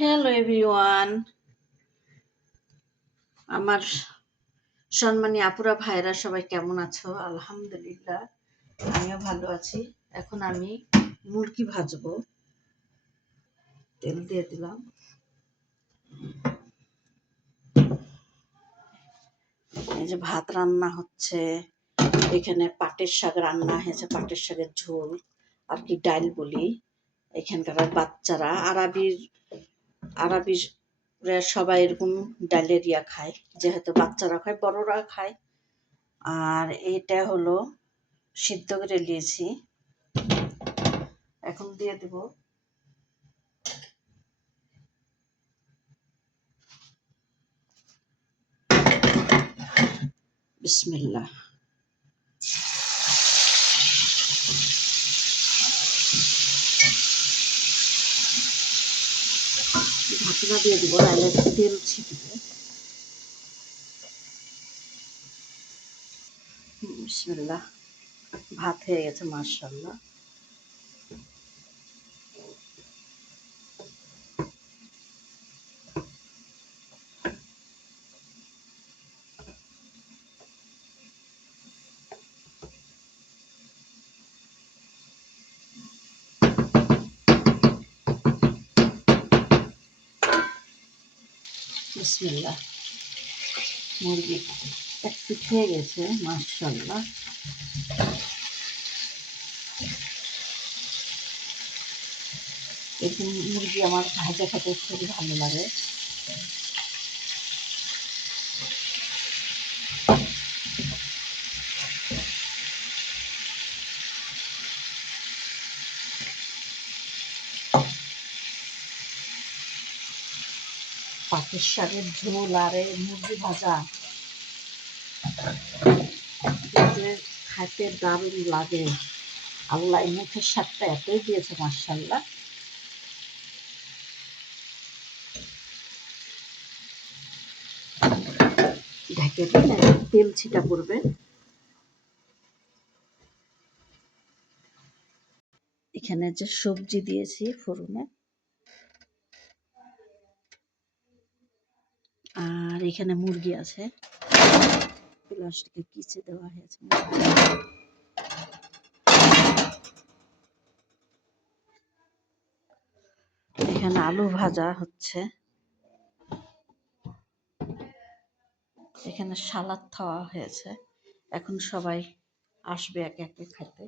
Hello everyone, আমার সম্মানী আপুরা ভাইরা সবাই কেমন আছো? আলহামদুলিল্লাহ, আমিও ভালো আছি। এখন আমি মুরগি ভাজবো। তেল দিয়ে দিলাম। এই যে ভাত রান্না হচ্ছে, এখানে পাটের শাক রান্না হয়েছে, পাটের শাকের ঝোল আর কি ডাল বলি। এখানকার বাচ্চারা আরবি সবাই এরকম ডালেরিয়া খায়, যেহেতু বাচ্চারা খায় বড়রা খায়। আর এটা হলো সিদ্ধ করে নিয়েছি, এখন দিয়ে দেব বিসমিল্লাহ। ঢাকনা দিয়ে দেবো, নাহলে তেল ছিটবে। বিসমিল্লাহ। ভাত হয়ে গেছে মাশাআল্লাহ। বিসমিল্লাহ। মুরগি এক পিঠ হয়ে গেছে মাশাআল্লাহ। এরকম মুরগি আমার ভাজা খেতে খুবই ভালো লাগে। পাটের শাকের ঝোল আর মুরগি ভাজা খাইতে দারুণ লাগে। আল্লাহ মুখের স্বাদটা এতই দিয়েছে মাশাআল্লাহ। ঢেকে দিলে তেল ছিটা পড়বে। এখানে যে সবজি দিয়েছি ফোড়নে, আর এখানে মুরগি আছে, প্লাস্টিকে কিচে দেওয়া হয়েছে। এখানে আলু ভাজা হচ্ছে, এখানে সালাদ খাওয়া হয়েছে। এখন সবাই আসবে একে একে খেতে।